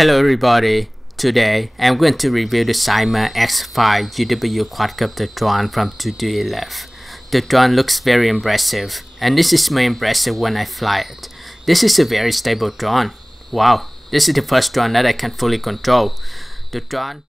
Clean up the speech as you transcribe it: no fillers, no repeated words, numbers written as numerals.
Hello everybody, today I'm going to review the Cyma X5 UW quadcopter drone from 2211. The drone looks very impressive, and this is more impressive when I fly it. This is a very stable drone. Wow, this is the first drone that I can fully control. The drone